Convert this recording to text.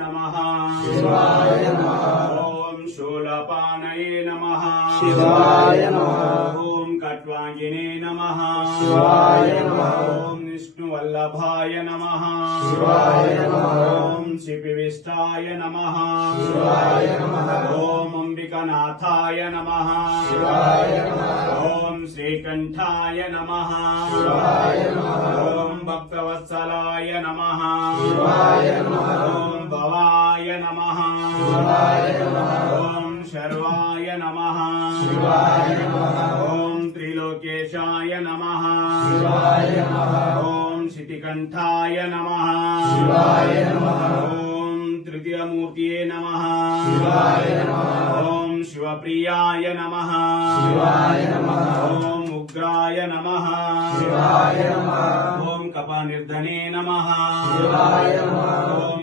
नमः शिवाय नमः ओम शूलपाणये नमः शिवाय नमः ओम कट्वांगिने नमः शिवाय नमः ओम विष्णुवल्लभाय नमः शिवाय नमः ओम शिपिविष्टाय नमः शिवाय नमः ओम अंबिकानाथाय नमः शिवाय नमः ओम श्रीकंठाय नमः शिवाय नमः ओम भक्तवत्सलाय नमः शिवाय नमः ओम भवाय नमः शिवाय नमः ओम शर्वाय नमः शिवाय नमः ओम त्रिलोकेशाय नमः शिवाय नमः ओम शितिकंठाय नमः शिवाय नमः ओम तृतीयमूर्तये नमः शिवाय नमः ओम शिवप्रियाय नमः शिवाय नमः ओम उग्राय नमः शिवाय नमः ओम कपानिर्धने नमः शिवाय नमः ओम